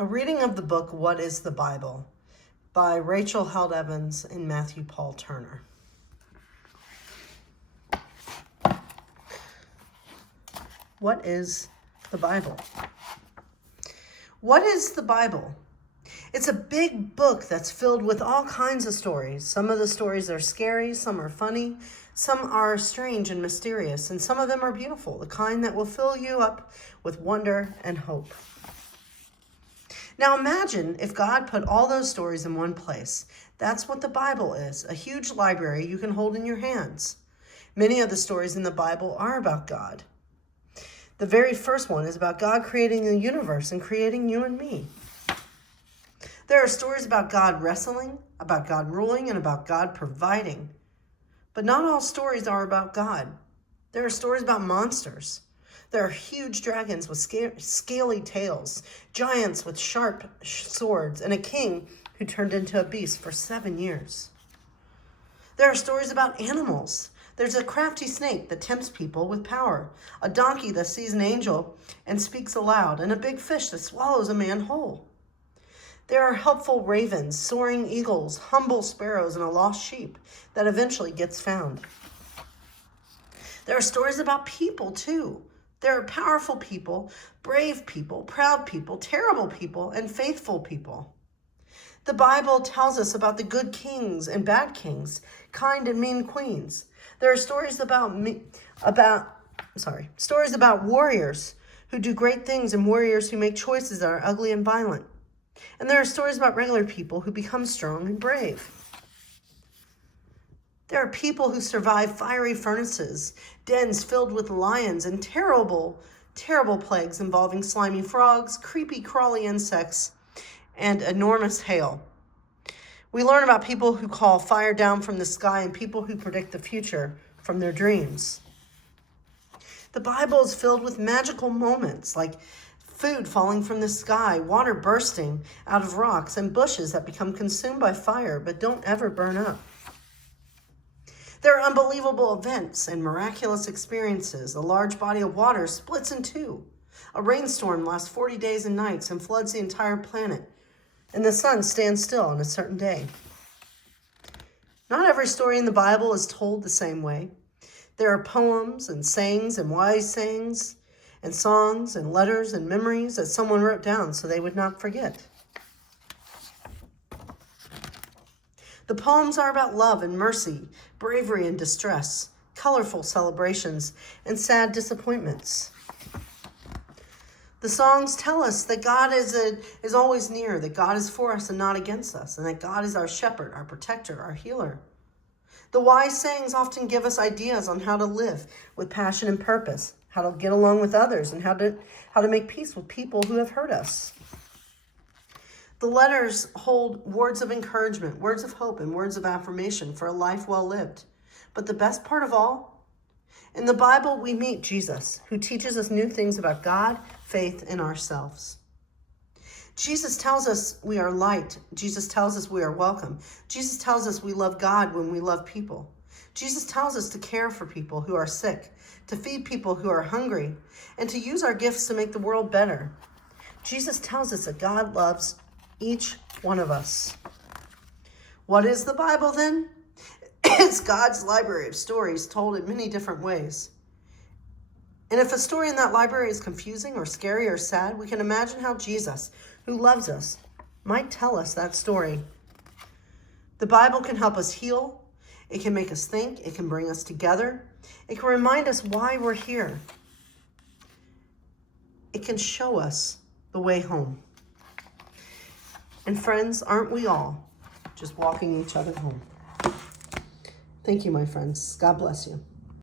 A reading of the book, What is the Bible? By Rachel Held Evans and Matthew Paul Turner. What is the Bible? What is the Bible? It's a big book that's filled with all kinds of stories. Some of the stories are scary, some are funny, some are strange and mysterious, and some of them are beautiful, the kind that will fill you up with wonder and hope. Now imagine if God put all those stories in one place. That's what the Bible is, a huge library you can hold in your hands. Many of the stories in the Bible are about God. The very first one is about God creating the universe and creating you and me. There are stories about God wrestling, about God ruling, and about God providing. But not all stories are about God. There are stories about monsters. There are huge dragons with scaly tails, giants with sharp swords, and a king who turned into a beast for 7 years. There are stories about animals. There's a crafty snake that tempts people with power, a donkey that sees an angel and speaks aloud, and a big fish that swallows a man whole. There are helpful ravens, soaring eagles, humble sparrows, and a lost sheep that eventually gets found. There are stories about people, too. There are powerful people, brave people, proud people, terrible people, and faithful people. The Bible tells us about the good kings and bad kings, kind and mean queens. There are stories about warriors who do great things and warriors who make choices that are ugly and violent. And there are stories about regular people who become strong and brave. There are people who survive fiery furnaces, dens filled with lions, and terrible, terrible plagues involving slimy frogs, creepy, crawly insects, and enormous hail. We learn about people who call fire down from the sky and people who predict the future from their dreams. The Bible is filled with magical moments like food falling from the sky, water bursting out of rocks, and bushes that become consumed by fire but don't ever burn up. There are unbelievable events and miraculous experiences. A large body of water splits in two. A rainstorm lasts 40 days and nights and floods the entire planet. And the sun stands still on a certain day. Not every story in the Bible is told the same way. There are poems and sayings and wise sayings and songs and letters and memories that someone wrote down so they would not forget. The poems are about love and mercy, bravery and distress, colorful celebrations, and sad disappointments. The songs tell us that God is always near, that God is for us and not against us, and that God is our shepherd, our protector, our healer. The wise sayings often give us ideas on how to live with passion and purpose, how to get along with others, and how to make peace with people who have hurt us. The letters hold words of encouragement, words of hope, and words of affirmation for a life well lived. But the best part of all, in the Bible, we meet Jesus, who teaches us new things about God, faith, and ourselves. Jesus tells us we are light. Jesus tells us we are welcome. Jesus tells us we love God when we love people. Jesus tells us to care for people who are sick, to feed people who are hungry, and to use our gifts to make the world better. Jesus tells us that God loves each one of us. What is the Bible then? It's God's library of stories told in many different ways. And if a story in that library is confusing or scary or sad, we can imagine how Jesus, who loves us, might tell us that story. The Bible can help us heal. It can make us think. It can bring us together. It can remind us why we're here. It can show us the way home. And friends, aren't we all just walking each other home? Thank you, my friends. God bless you.